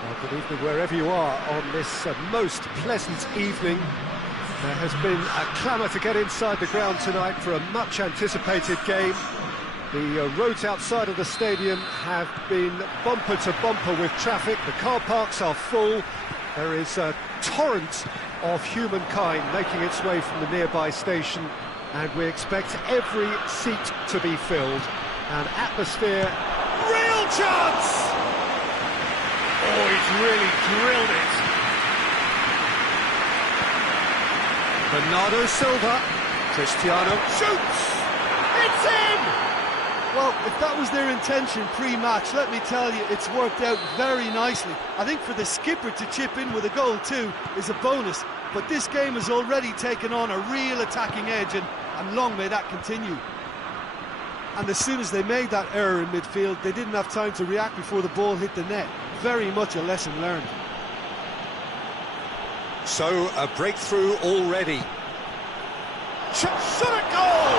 Well, good evening wherever you are on this most pleasant evening. There has been a clamour to get inside the ground tonight for a much-anticipated game. The roads outside of the stadium have been bumper to bumper with traffic. The car parks are full. There is a torrent of humankind making its way from the nearby station, and we expect every seat to be filled. An atmosphere, real chance! Oh, he's really drilled it. Bernardo Silva, Cristiano shoots! It's in! Well, if that was their intention pre-match, let me tell you, it's worked out very nicely. I think for the skipper to chip in with a goal too is a bonus, but this game has already taken on a real attacking edge, and long may that continue. And as soon as they made that error in midfield, they didn't have time to react before the ball hit the net. Very much a lesson learned. So, a breakthrough already. Shot at goal!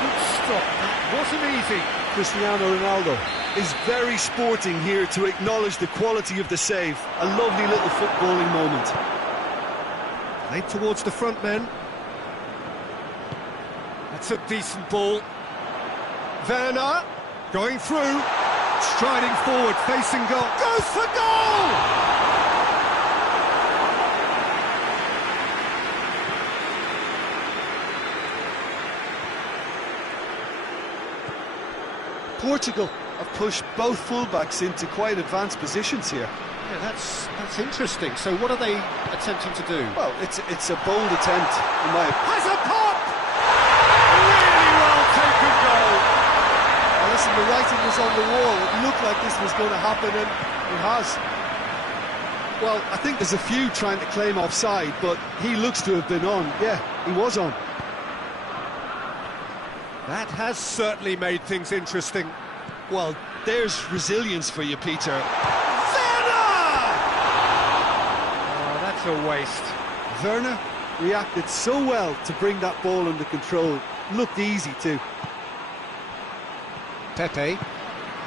Good stop, that wasn't easy. Cristiano Ronaldo is very sporting here to acknowledge the quality of the save. A lovely little footballing moment. Played towards the front men. That's a decent ball. Werner, going through, striding forward, facing goal. Goes for goal! Portugal have pushed both fullbacks into quite advanced positions here. Yeah, that's interesting. So what are they attempting to do? Well, it's a bold attempt, in my opinion. Has a pop! Really well taken goal. Now listen, the writing was on the wall. It looked like this was going to happen, and it has. Well, I think there's a few trying to claim offside, but he looks to have been on. Yeah, he was on. That has certainly made things interesting. Well, there's resilience for you, Peter. Werner! Oh, that's a waste. Werner reacted so well to bring that ball under control. Looked easy too. Pepe,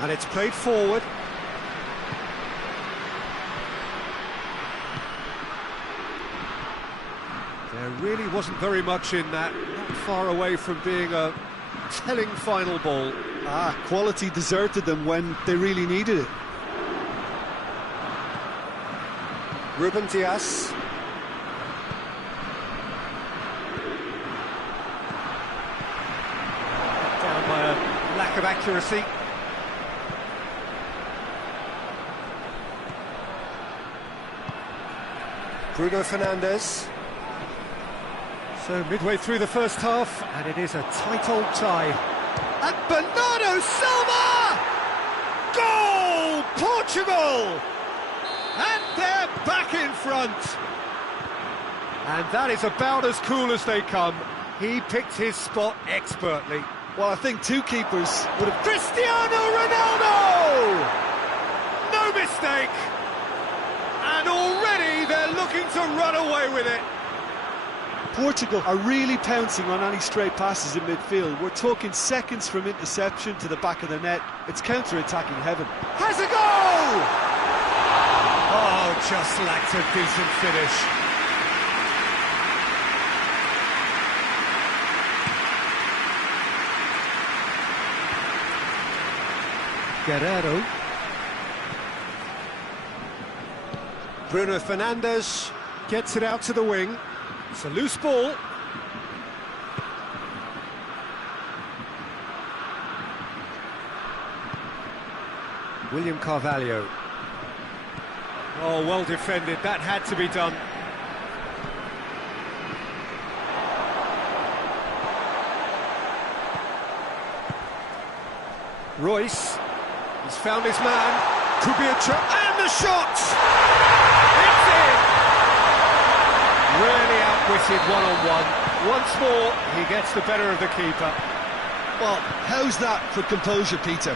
and it's played forward. There really wasn't very much in that, not far away from being a telling final ball. Quality deserted them when they really needed it. Ruben Dias. Down by a lack of accuracy. Bruno Fernandes. So midway through the first half, and it is a tight old tie. And Bernardo Silva! Goal! Portugal! And they're back in front. And that is about as cool as they come. He picked his spot expertly. Well, I think two keepers would have... Cristiano Ronaldo! No mistake! And already they're looking to run away with it. Portugal are really pouncing on any stray passes in midfield. We're talking seconds from interception to the back of the net. It's counter-attacking heaven. Has a goal! Oh, just lacked a decent finish. Guerrero. Bruno Fernandes gets it out to the wing. It's a loose ball. William Carvalho. Oh, well defended. That had to be done. Royce. He's found his man. Could be a trap. And the shot! It's in! Really outwitted one-on-one. Once more, he gets the better of the keeper. Well, how's that for composure, Peter?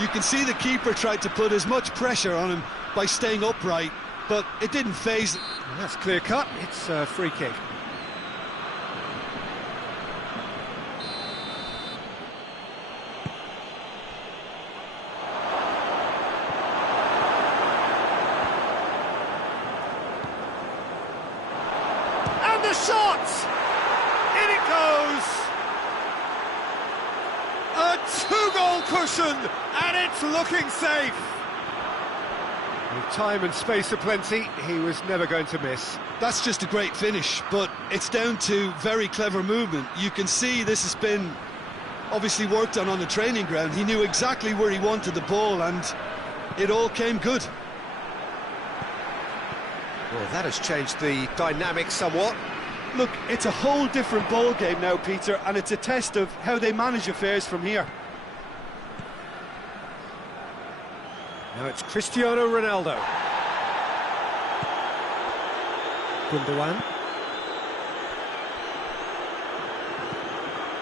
You can see the keeper tried to put as much pressure on him by staying upright, but it didn't faze him. That's clear-cut. It's a free kick. a shot! In it goes! A two-goal cushion, and it's looking safe. With time and space aplenty, he was never going to miss. That's just a great finish, but it's down to very clever movement. You can see this has been obviously worked on the training ground. He knew exactly where he wanted the ball, and it all came good. Well, that has changed the dynamic somewhat. Look, it's a whole different ball game now, Peter, and it's a test of how they manage affairs from here. Now it's Cristiano Ronaldo. Gundogan.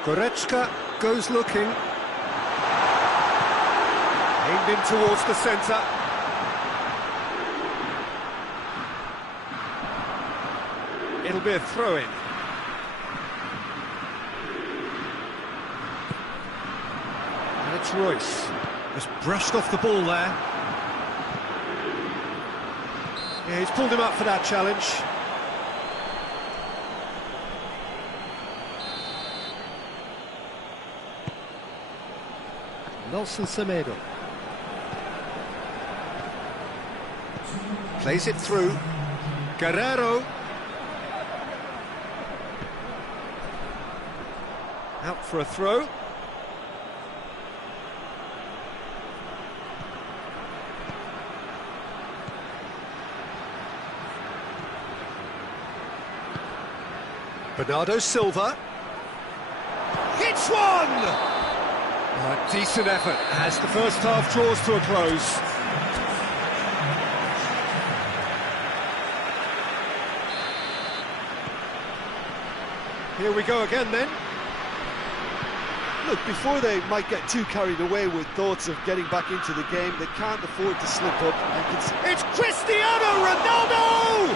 Goretzka goes looking. Aimed in towards the centre. It'll be a throw-in. And it's Royce. Just brushed off the ball there. Yeah, he's pulled him up for that challenge. Nelson Semedo. Plays it through. Guerrero. Out for a throw. Bernardo Silva. Hits one! A decent effort as the first half draws to a close. Here we go again then. Look, before they might get too carried away with thoughts of getting back into the game, they can't afford to slip up. And it's Cristiano Ronaldo!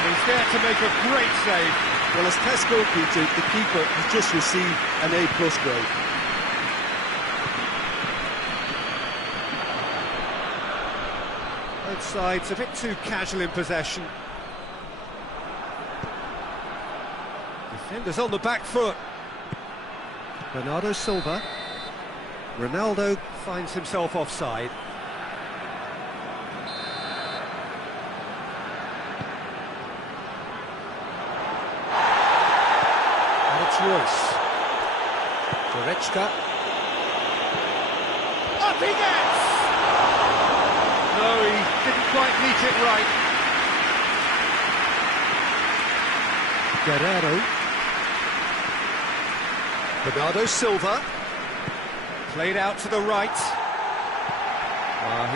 He's there to make a great save. Well, as Tesco, Peter, the keeper has just received an A+ grade. Both sides a bit too casual in possession. Defenders on the back foot. Bernardo Silva. Ronaldo finds himself offside. And it's Royce. Goretzka. Up he gets! No, he didn't quite meet it right. Guerrero. Bernardo Silva. Played out to the right.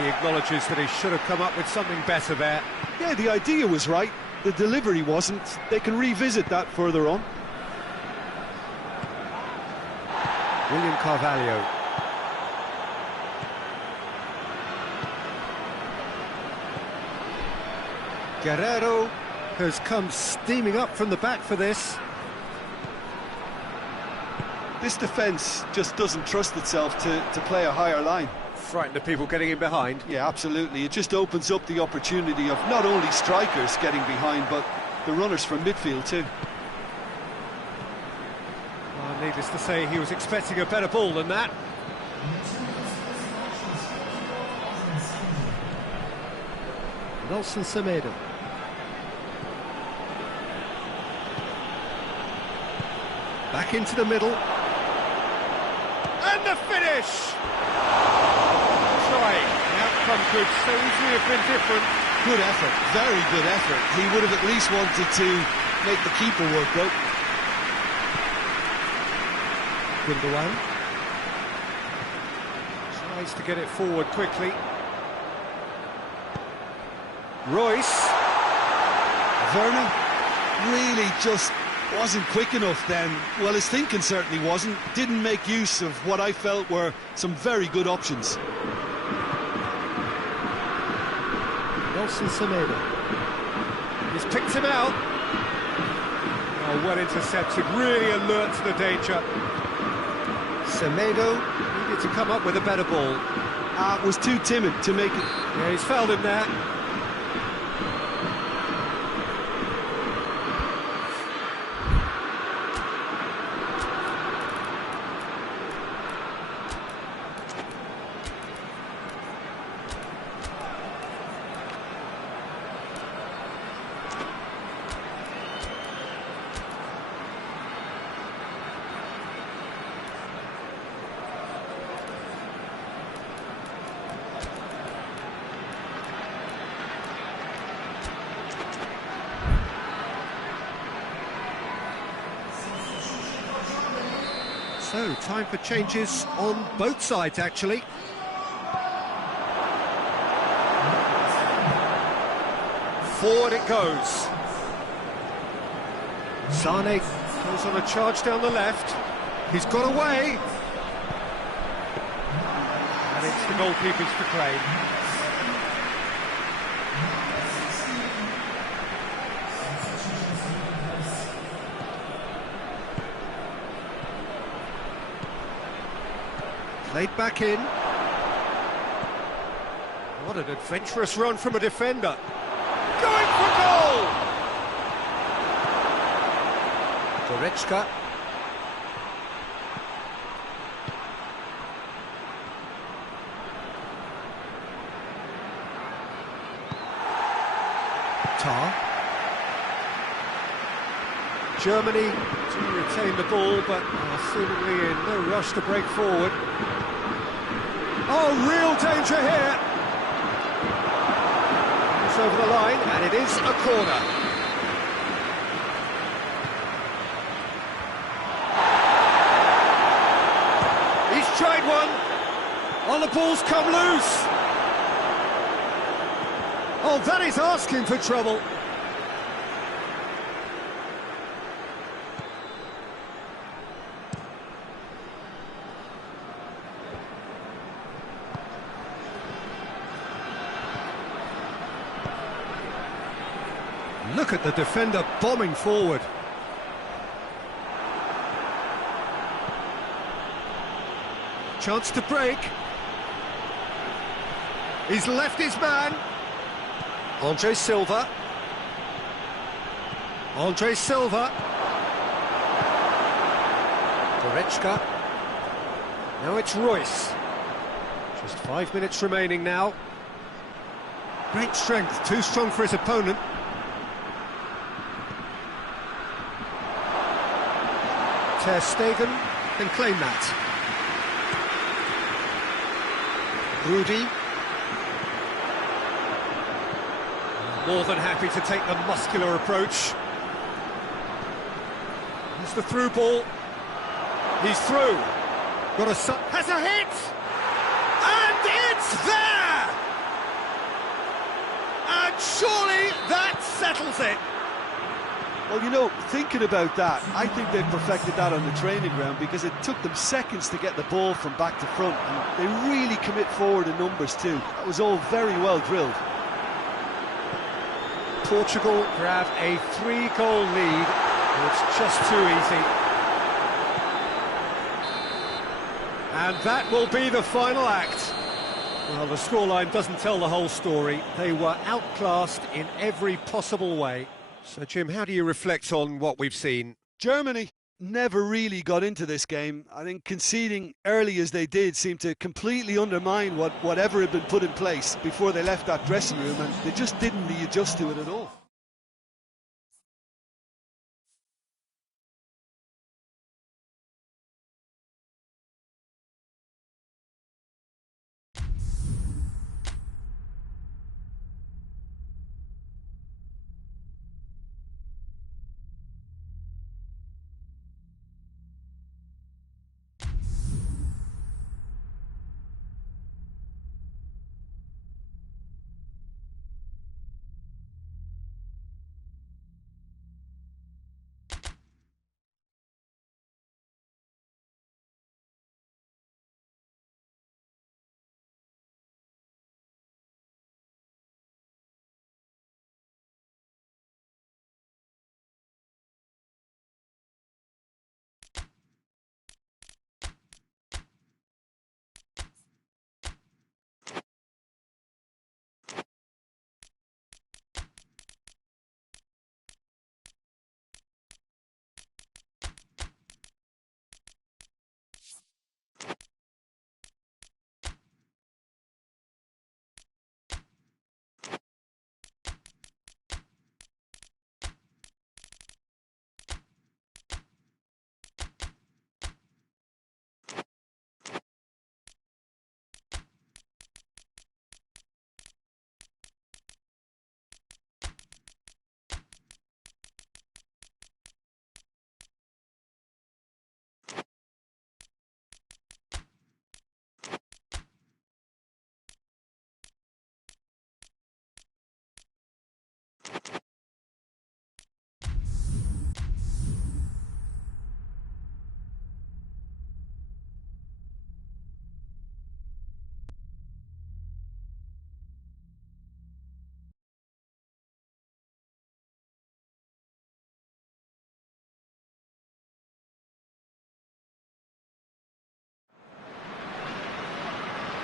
He acknowledges that he should have come up with something better there. Yeah, the idea was right. The delivery wasn't. They can revisit that further on. William Carvalho. Guerrero has come steaming up from the back for this. This defence just doesn't trust itself to play a higher line. Frightened of people getting in behind. Yeah, absolutely. It just opens up the opportunity of not only strikers getting behind, but the runners from midfield too. Well, needless to say, he was expecting a better ball than that. Nelson Semedo. Back into the middle. And the finish! Trying. The outcome could so easily have been different. Good effort, very good effort. He would have at least wanted to make the keeper work out. Gundogan. Tries to get it forward quickly. Royce. Werner really just wasn't quick enough then. Well, his thinking certainly wasn't. Didn't make use of what I felt were some very good options. Nelson Semedo. He's picked him out. Oh, well intercepted, really alert to the danger. Semedo needed to come up with a better ball. Was too timid to make it. Yeah, he's fouled him there. So, time for changes on both sides, actually. Forward it goes. Sane goes on a charge down the left. He's got away. And it's the goalkeeper's to claim. Played back in. What an adventurous run from a defender. Going for goal! Goretzka. Tar. Germany to retain the ball, but are seemingly in no rush to break forward. Oh, real danger here! It's over the line, and it is a corner. He's tried one. Oh, the ball's come loose. Oh, that is asking for trouble. Look at the defender bombing forward. Chance to break. He's left his man. Andre Silva. Andre Silva. Goretzka. Now it's Royce. Just 5 minutes remaining now. Great strength, too strong for his opponent. Ter Stegen can claim that. Rudy. More than happy to take the muscular approach. There's the through ball. He's through. Got a has a hit! And it's there! And surely that settles it. Well, you know, thinking about that, I think they perfected that on the training ground because it took them seconds to get the ball from back to front, and they really commit forward in numbers too. That was all very well drilled. Portugal grab a 3-goal lead. It's just too easy. And that will be the final act. Well, the scoreline doesn't tell the whole story. They were outclassed in every possible way. So, Jim, how do you reflect on what we've seen? Germany never really got into this game. I think conceding early as they did seemed to completely undermine whatever had been put in place before they left that dressing room, and they just didn't readjust to it at all.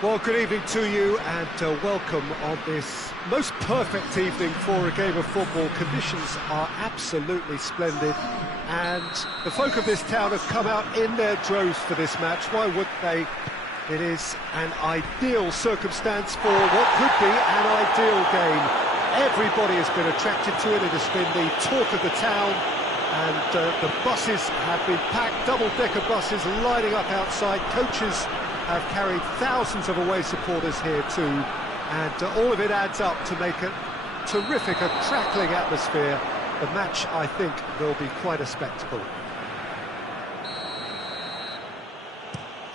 Well, good evening to you and welcome on this most perfect evening for a game of football. Conditions are absolutely splendid and the folk of this town have come out in their droves for this match. Why wouldn't they? It is an ideal circumstance for what could be an ideal game. Everybody has been attracted to it. It has been the talk of the town, and the buses have been packed, double-decker buses lining up outside. Coaches have carried thousands of away supporters here too, and all of it adds up to make a terrific, a crackling atmosphere. The match, I think, will be quite a spectacle.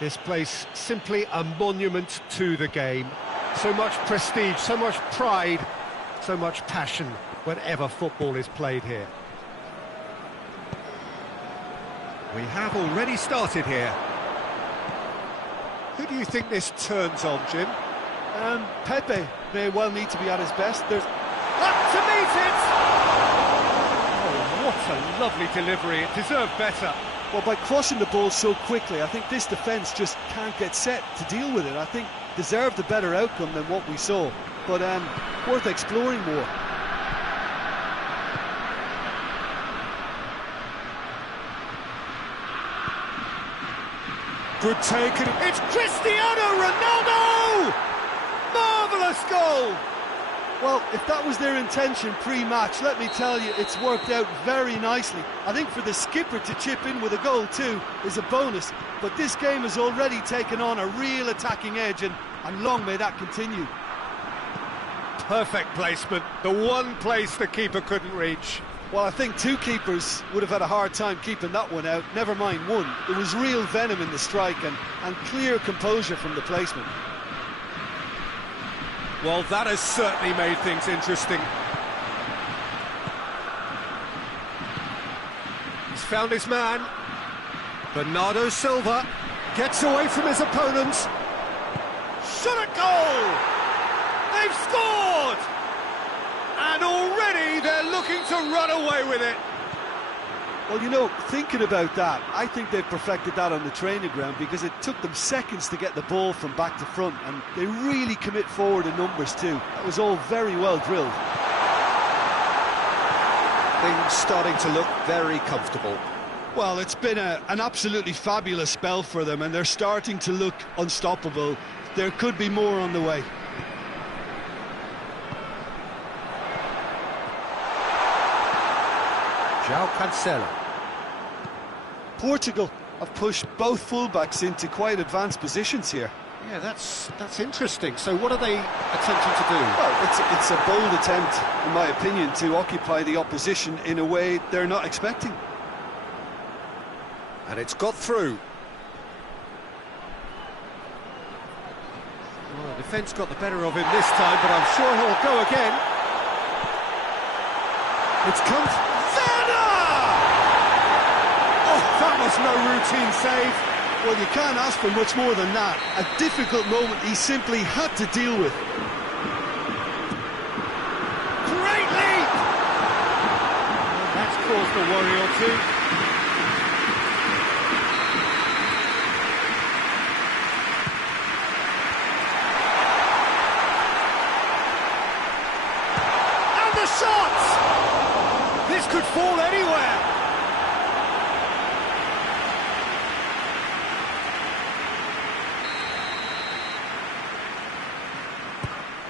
This place simply a monument to the game. So much prestige, so much pride, so much passion whenever football is played here. We have already started here. Who do you think this turns on, Jim? Pepe may well need to be at his best. There's up to meet it! Oh, what a lovely delivery. It deserved better. Well, by crossing the ball so quickly, I think this defence just can't get set to deal with it. I think deserved a better outcome than what we saw, but worth exploring more. Good take, it's Cristiano Ronaldo! Marvellous goal! Well, if that was their intention pre-match, let me tell you, it's worked out very nicely. I think for the skipper to chip in with a goal too is a bonus, but this game has already taken on a real attacking edge, and long may that continue. Perfect placement, the one place the keeper couldn't reach. Well, I think two keepers would have had a hard time keeping that one out, never mind one. There was real venom in the strike and clear composure from the placement. Well, that has certainly made things interesting. He's found his man. Bernardo Silva gets away from his opponents. Shot at goal! They've scored! And already they're looking to run away with it. Well, you know, thinking about that, I think they've perfected that on the training ground, because it took them seconds to get the ball from back to front, and they really commit forward in numbers too. That was all very well drilled. Things starting to look very comfortable. Well, it's been an absolutely fabulous spell for them, and they're starting to look unstoppable. There could be more on the way. João Cancelo. Portugal have pushed both fullbacks into quite advanced positions here. Yeah, that's interesting. So what are they attempting to do? Well, it's a bold attempt, in my opinion, to occupy the opposition in a way they're not expecting. And it's got through. Well, the defence got the better of him this time, but I'm sure he'll go again. It's come... That was no routine save. Well, you can't ask for much more than that. A difficult moment he simply had to deal with. Great leap! That's caused a worry or two. And the shot! This could fall anywhere.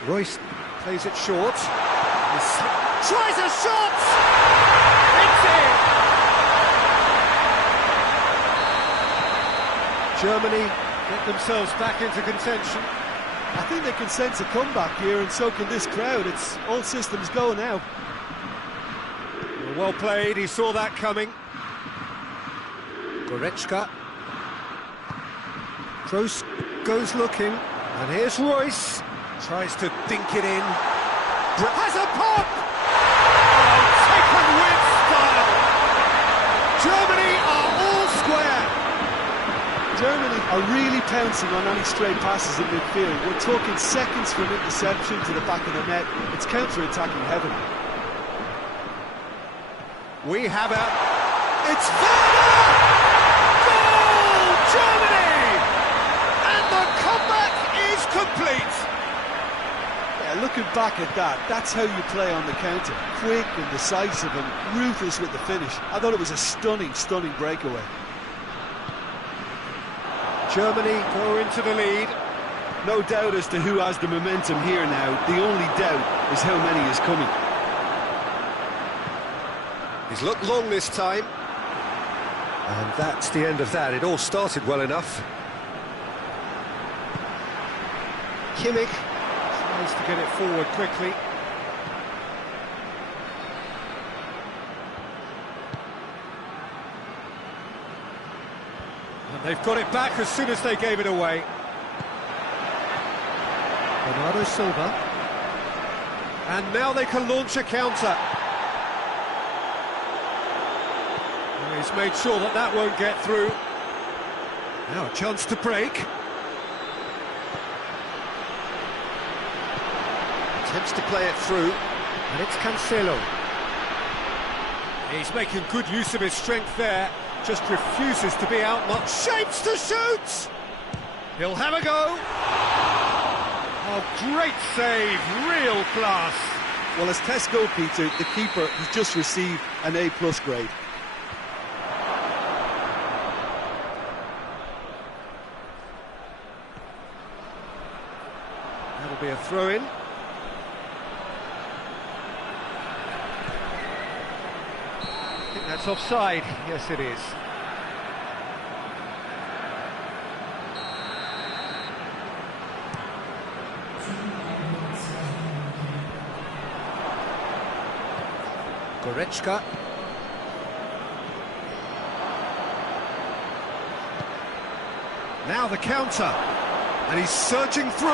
Royce plays it short. Tries a shot! It's in! Germany get themselves back into contention. I think they can sense a comeback here, and so can this crowd. It's all systems go now. Well played, he saw that coming. Goretzka. Kroos goes looking, and here's Royce. Tries to dink it in. Has a pop! Oh, taken with style! Germany are all square! Germany are really pouncing on any stray passes in midfield. We're talking seconds from interception to the back of the net. It's counter-attacking heaven. We have a... It's Werner! Goal! Germany! And the comeback is complete. Yeah, looking back at that, that's how you play on the counter. Quick and decisive and ruthless with the finish. I thought it was a stunning, stunning breakaway. Germany go into the lead. No doubt as to who has the momentum here now. The only doubt is how many is coming. He's looked long this time. And that's the end of that. It all started well enough. Kimmich tries to get it forward quickly. And they've got it back as soon as they gave it away. Bernardo Silva. And now they can launch a counter. And he's made sure that that won't get through. Now a chance to break. Attempts to play it through, and it's Cancelo. He's making good use of his strength there, just refuses to be outmatched. Shapes to shoot! He'll have a go! Oh, great save, real class! Well, as test goalkeeper, the keeper has just received an A+ grade. That'll be a throw-in. I think that's offside. Yes, it is. Goretzka. Now the counter, and he's surging through.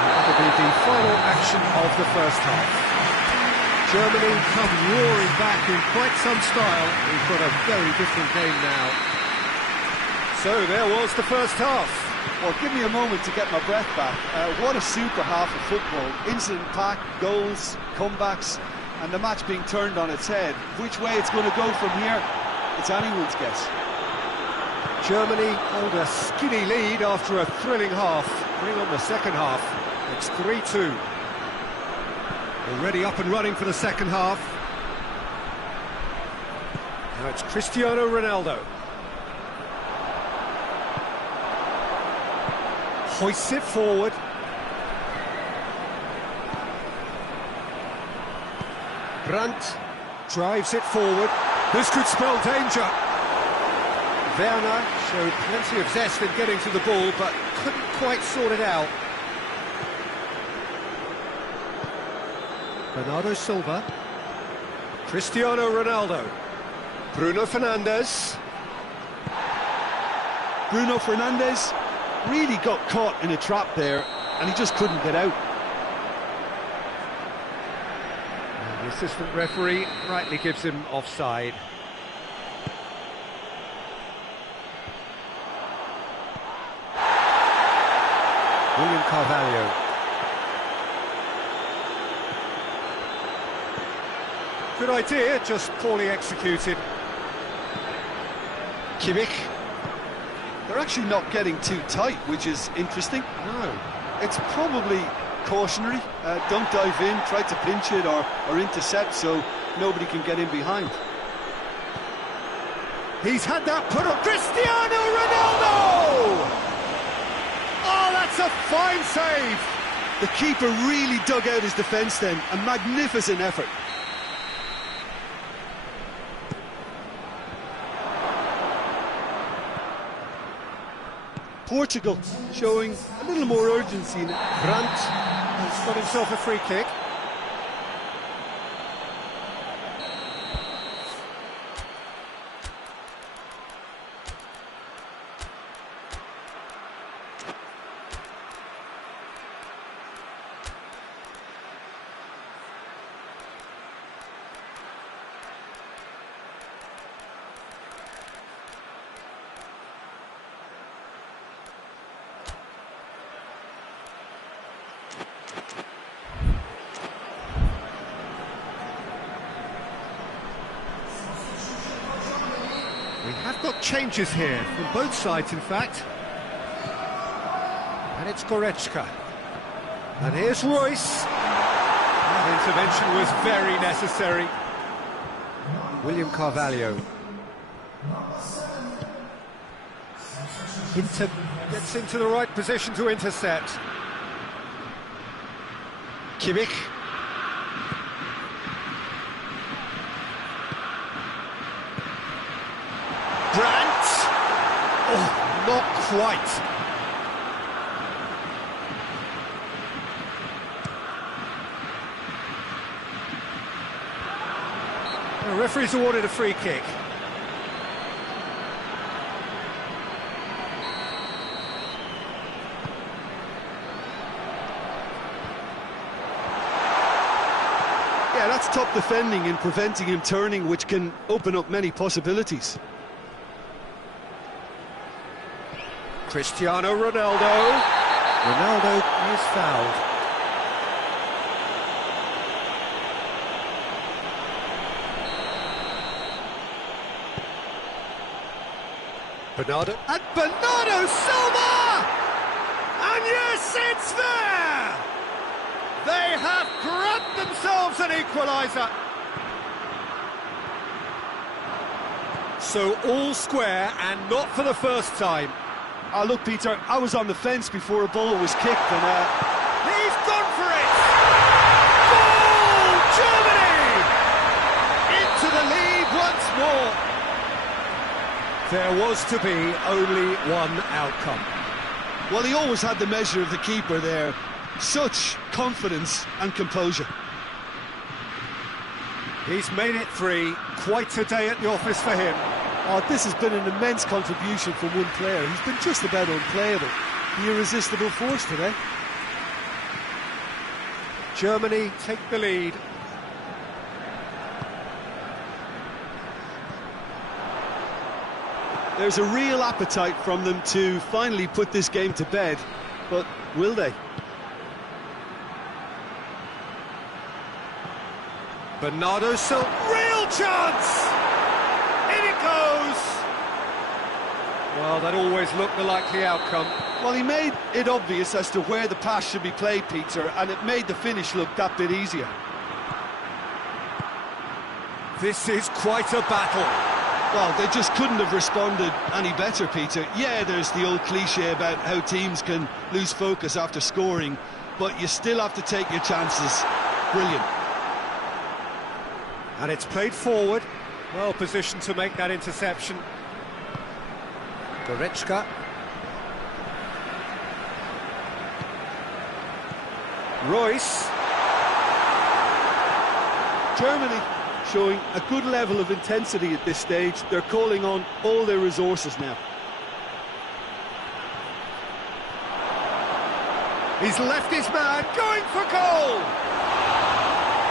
And that'll be the final action of the first half. Germany come roaring back in quite some style. We've got a very different game now. So there was the first half. Well, give me a moment to get my breath back. What a super half of football. Incident-packed, goals, comebacks, and the match being turned on its head. Which way it's going to go from here, it's anyone's guess. Germany hold a skinny lead after a thrilling half. Bring on the second half. It's 3-2. Already up and running for the second half. Now it's Cristiano Ronaldo. Hoists it forward. Brandt drives it forward. This could spell danger. Werner showed plenty of zest in getting to the ball, but couldn't quite sort it out. Bernardo Silva. Cristiano Ronaldo. Bruno Fernandes. Bruno Fernandes really got caught in a trap there, and he just couldn't get out. And the assistant referee rightly gives him offside. William Carvalho. Good idea, just poorly executed. Kimmich. They're actually not getting too tight, which is interesting. No. It's probably cautionary. Don't dive in, try to pinch it or intercept so nobody can get in behind. He's had that put up. Cristiano Ronaldo! Oh, that's a fine save! The keeper really dug out his defence then. A magnificent effort. Portugal showing a little more urgency in it. Brandt has got himself a free kick. We have got changes here from both sides, in fact. And it's Goretzka. And here's Royce. That intervention was very necessary. William Carvalho. Gets into the right position to intercept. Kimmich. Brandt. Oh, not quite. The referee's awarded a free kick. Yeah, that's top defending and preventing him turning, which can open up many possibilities. Cristiano Ronaldo. Ronaldo is fouled. Bernardo. And Bernardo Silva! And yes, it's there! They have grabbed themselves an equaliser. So all square, and not for the first time. Look, Peter, I was on the fence before a ball was kicked, and he's gone for it! Goal! Germany! Into the lead once more. There was to be only one outcome. Well, he always had the measure of the keeper there. Such confidence and composure. He's made it 3. Quite a day at the office for him. Oh, this has been an immense contribution from one player. He's been just about unplayable. The irresistible force today. Germany take the lead. There's a real appetite from them to finally put this game to bed, but will they? Bernardo Silva, real chance! In it goes! Well, that always looked the likely outcome. Well, he made it obvious as to where the pass should be played, Peter, and it made the finish look that bit easier. This is quite a battle. Well, they just couldn't have responded any better, Peter. Yeah, there's the old cliche about how teams can lose focus after scoring, but you still have to take your chances. Brilliant. And it's played forward, well positioned to make that interception. Goretzka. Royce. Germany showing a good level of intensity at this stage. They're calling on all their resources now. He's left his man, going for goal!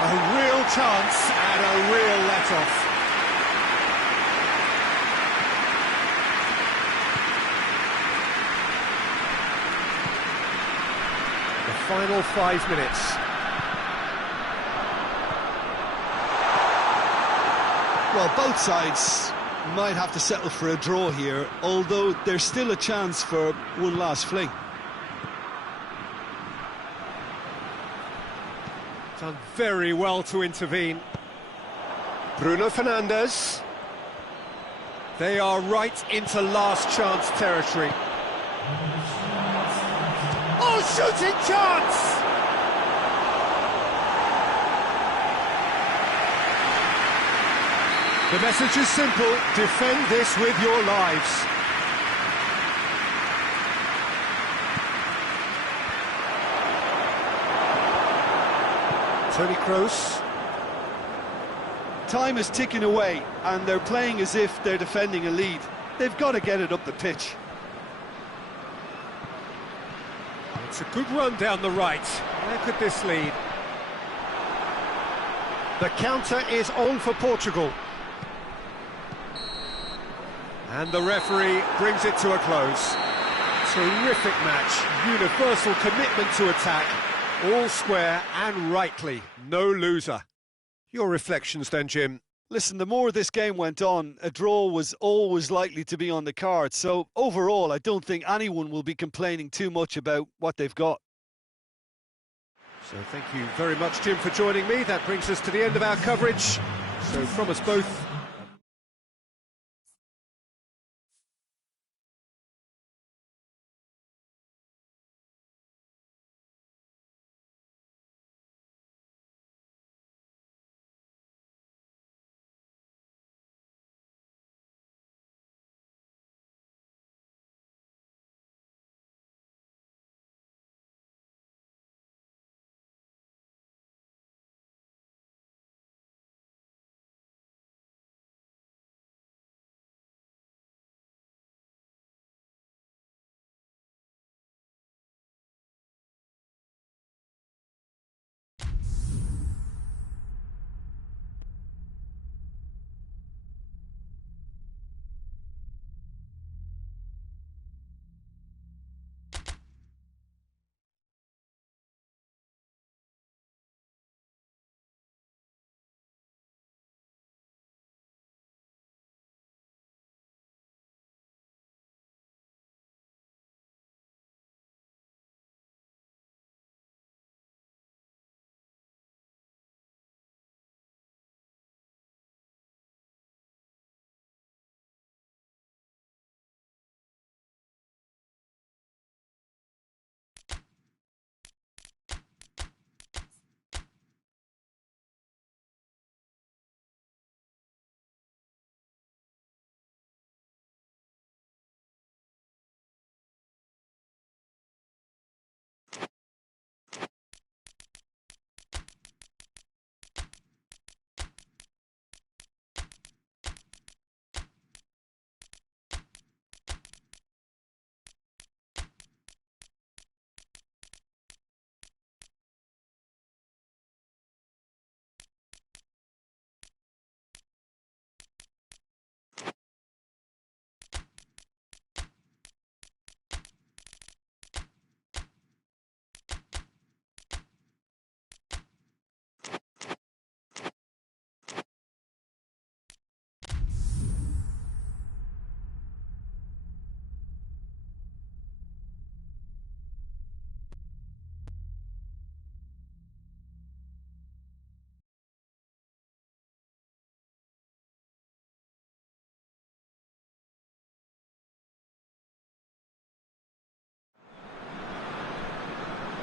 A real chance and a real let-off. The final 5 minutes. Well, both sides might have to settle for a draw here, although there's still a chance for one last fling. Done very well to intervene. Bruno Fernandes. They are right into last chance territory. Oh, shooting chance! The message is simple: defend this with your lives. Toni Kroos. Time is ticking away, and they're playing as if they're defending a lead. They've got to get it up the pitch. It's a good run down the right. Where could this lead? The counter is on for Portugal. And the referee brings it to a close. Terrific match, universal commitment to attack, all square and rightly, no loser. Your reflections then, Jim? Listen, the more this game went on, a draw was always likely to be on the card. So overall, I don't think anyone will be complaining too much about what they've got. So thank you very much, Jim, for joining me. That brings us to the end of our coverage. So from us both,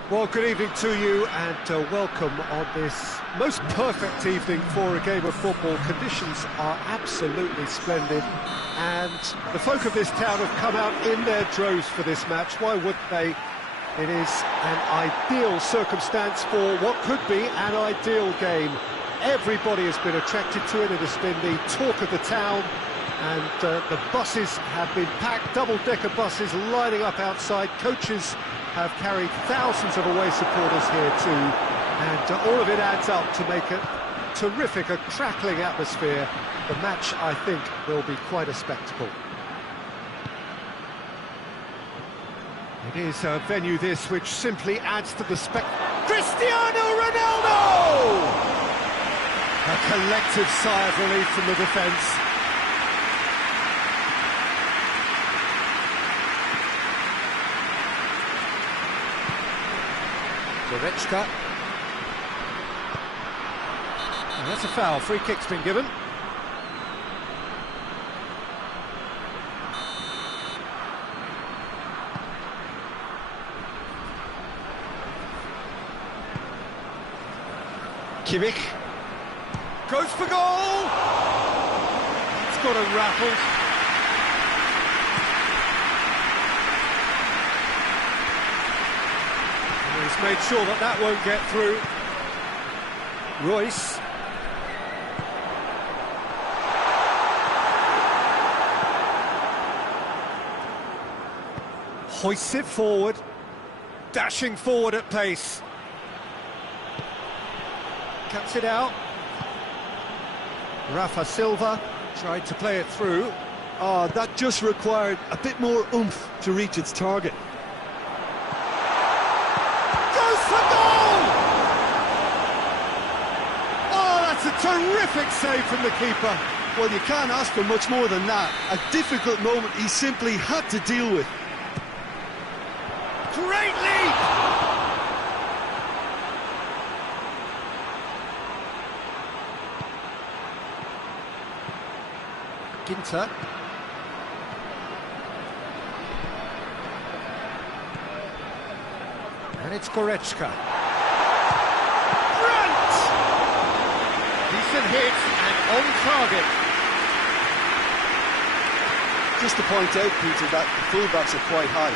well, good evening to you and welcome on this most perfect evening for a game of football. Conditions are absolutely splendid and the folk of this town have come out in their droves for this match. Why wouldn't they? It is an ideal circumstance for what could be an ideal game. Everybody has been attracted to it. It has been the talk of the town and the buses have been packed, double-decker buses lining up outside. Coaches have carried thousands of away supporters here too, and all of it adds up to make a terrific, a crackling atmosphere. The match, I think, will be quite a spectacle. It is a venue this which simply adds to the Cristiano Ronaldo! A collective sigh of relief from the defence. Goretzka. And that's a foul. Free kick's been given. Kimmich goes for goal. It's got him rattled. He's made sure that that won't get through. Royce. Hoists it forward. Dashing forward at pace. Cuts it out. Rafa Silva tried to play it through. That just required a bit more oomph to reach its target. For goal! Oh, that's a Terrific save from the keeper. Well, you can't ask for much more than that. A difficult moment he simply had to deal with. Great lead! Ginter. And it's Goretzka. Brandt! Decent hit and on target. Just to point out, Peter, that the fullbacks are quite high.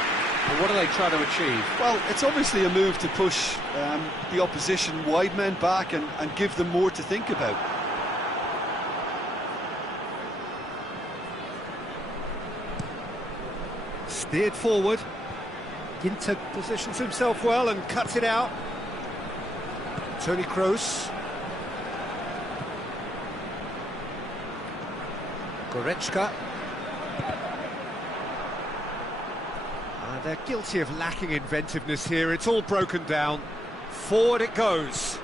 And what are they trying to achieve? Well, it's obviously a move to push the opposition wide men back and give them more to think about. Steered forward. Ginter positions himself well and cuts it out. Toni Kroos. Goretzka. They're guilty of lacking inventiveness here. It's all broken down. Forward it goes.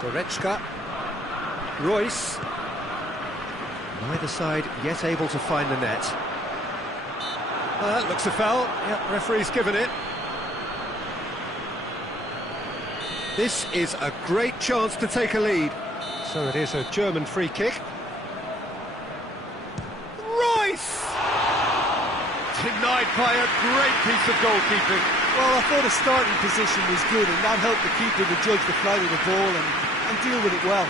Goretzka. Royce. Neither side yet able to find the net. That looks a foul. Yep, referee's given it. This is a great chance to take a lead. So it is a German free kick. Royce! Denied by a great piece of goalkeeping. Well, I thought his starting position was good, and that helped the keeper to judge the flight of the ball and deal with it well.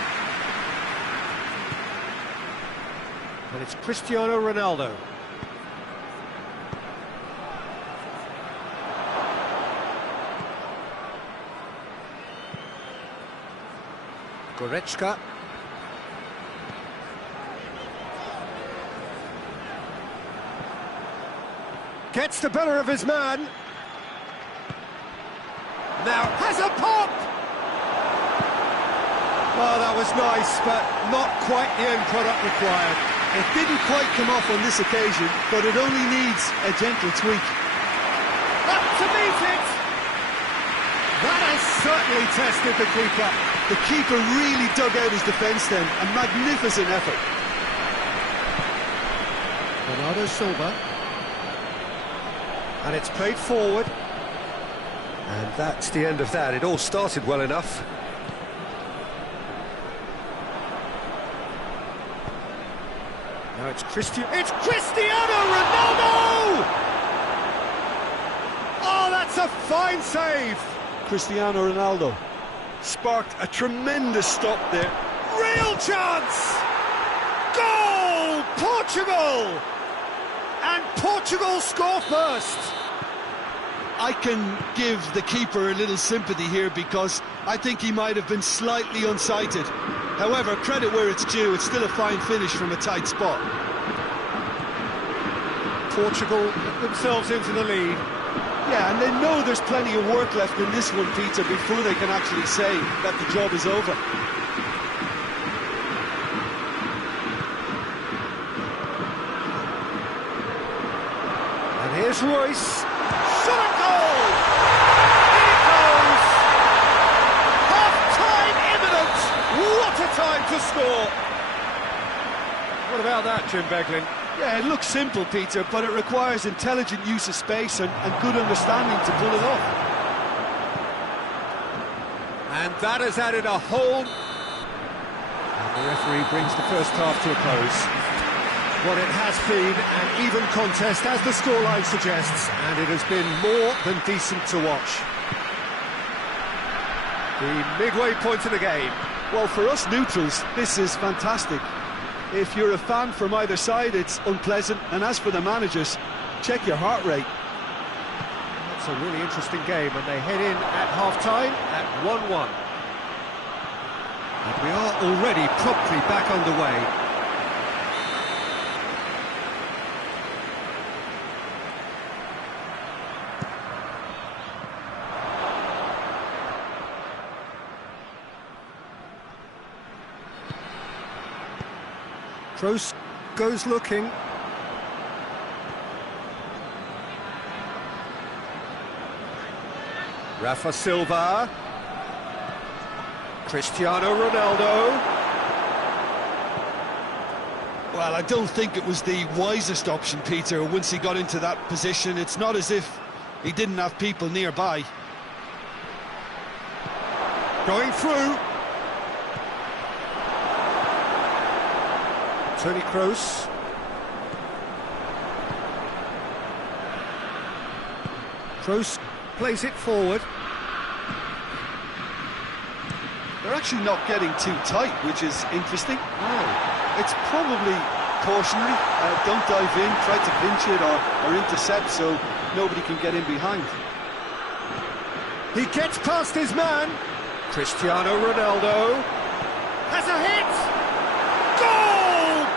And it's Cristiano Ronaldo. Goretzka. Gets the better of his man. Now has a pop! Oh, that was nice, but not quite the end product required. It didn't quite come off on this occasion, but it only needs a gentle tweak. Up to meet it! That has certainly tested the keeper. The keeper really dug out his defence then, a magnificent effort. Bernardo Silva. And it's played forward. And that's the end of that. It all started well enough. Now it's Cristiano Ronaldo! Oh, that's a fine save! Cristiano Ronaldo sparked a tremendous stop there. Real chance! Goal! Portugal! And Portugal score first! I can give the keeper a little sympathy here because I think he might have been slightly unsighted. However, credit where it's due, it's still a fine finish from a tight spot. Portugal put themselves into the lead. Yeah, and they know there's plenty of work left in this one, Peter, before they can actually say that the job is over. And here's Royce. Shot a goal! In it goes! Half-time imminent! What a time to score! What about that, Jim Beglin? Yeah, it looks simple, Peter, but it requires intelligent use of space and good understanding to pull it off. And that has added a whole... And the referee brings the first half to a close. What it has been an even contest, as the scoreline suggests, and it has been more than decent to watch. The midway point of the game. Well, for us neutrals, this is fantastic. If you're a fan from either side, it's unpleasant, and as for the managers, check your heart rate. That's a really interesting game, and they head in at half-time at 1-1. And we are already promptly back underway. Kroos goes looking. Rafa Silva. Cristiano Ronaldo. Well, I don't think it was the wisest option, Peter, once he got into that position. It's not as if he didn't have people nearby. Going through. Toni Kroos. Kroos plays it forward. They're actually not getting too tight, which is interesting. It's probably cautionary. Don't dive in, try to pinch it or intercept so nobody can get in behind. He gets past his man. Cristiano Ronaldo has a hit. Goal!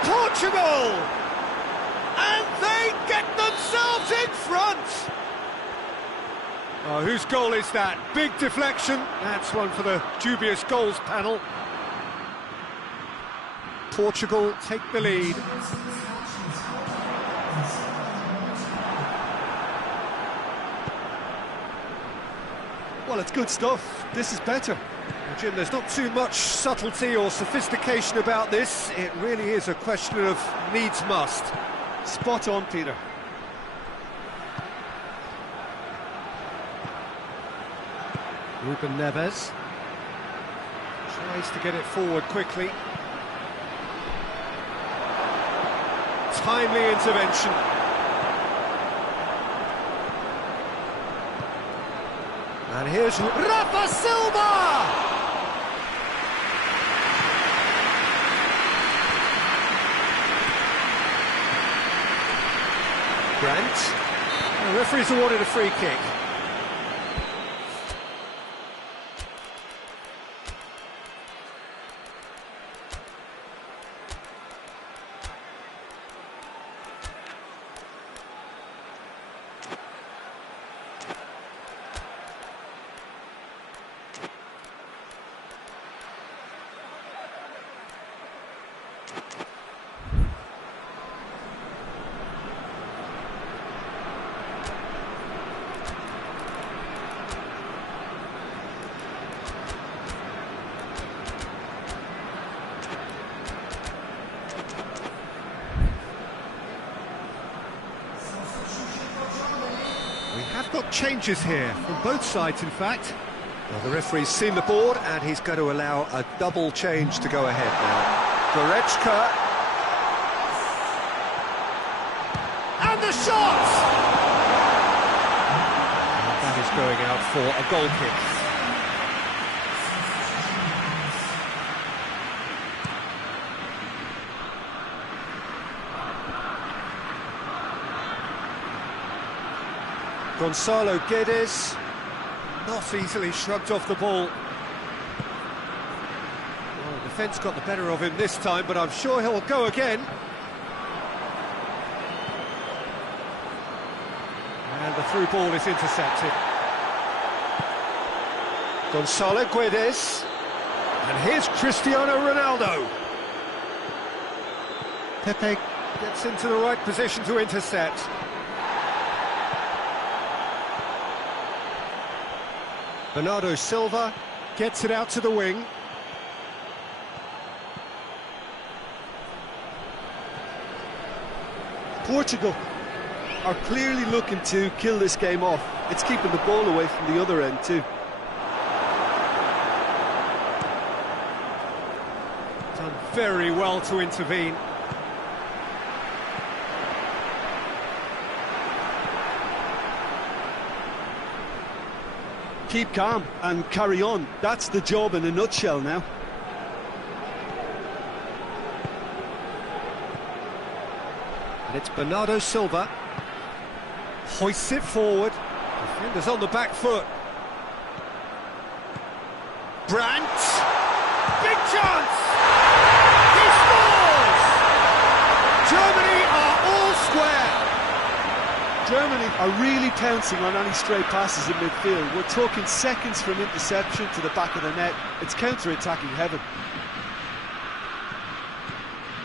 Portugal! And they get themselves in front. Oh, whose goal is that? Big deflection. That's one for the dubious goals panel. Portugal take the lead. Well, it's good stuff. This is better. Well, Jim, there's not too much subtlety or sophistication about this. It really is a question of needs must. Spot on, Peter. Ruben Neves tries to get it forward quickly. Timely intervention. And here's Rafa Silva! Grant. The referee's awarded a free kick. We have got changes here, from both sides in fact. Well, the referee's seen the board and he's going to allow a double change to go ahead now. Goretzka. And the shot! And that is going out for a goal kick. Gonzalo Guedes, not easily shrugged off the ball. Well, the defence got the better of him this time, but I'm sure he'll go again. And the through ball is intercepted. Gonzalo Guedes. And here's Cristiano Ronaldo. Pepe gets into the right position to intercept. Bernardo Silva gets it out to the wing. Portugal are clearly looking to kill this game off. It's keeping the ball away from the other end too. Done very well to intervene. Keep calm and carry on. That's the job in a nutshell now. And it's Bernardo Silva. Hoists it forward. Defenders on the back foot. Brandt. Big chance! He scores! Germany are all square. Germany are really pouncing on any stray passes in midfield. We're talking seconds from interception to the back of the net. It's counter-attacking heaven.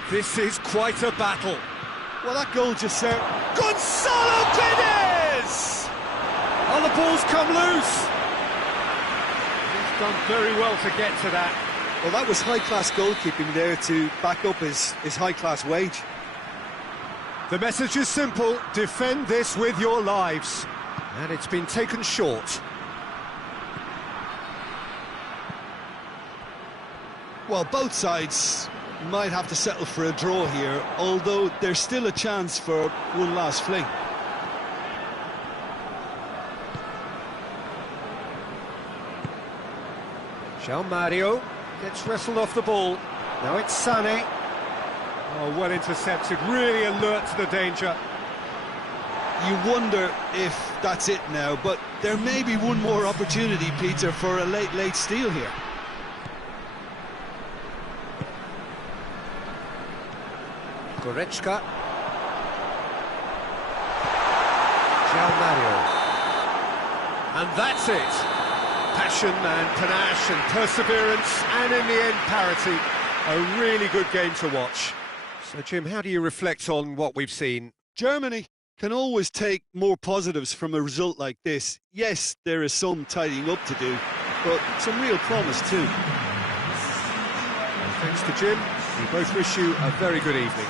This is quite a battle. Well, that goal just served. Gonzalo Guedes! Oh, the ball's come loose. He's done very well to get to that. Well, that was high-class goalkeeping there to back up his high-class wage. The message is simple: defend this with your lives. And it's been taken short. Well, both sides might have to settle for a draw here, although there's still a chance for one last fling. João Mario gets wrestled off the ball. Now it's Sané. Oh, well intercepted, really alert to the danger. You wonder if that's it now, but there may be one more opportunity, Peter, for a late steal here. Goretzka. João Mario. And that's it. Passion and panache and perseverance, and in the end, parity. A really good game to watch. So, Jim, how do you reflect on what we've seen? Germany can always take more positives from a result like this. Yes, there is some tidying up to do, but some real promise too. Thanks to Jim. We both wish you a very good evening.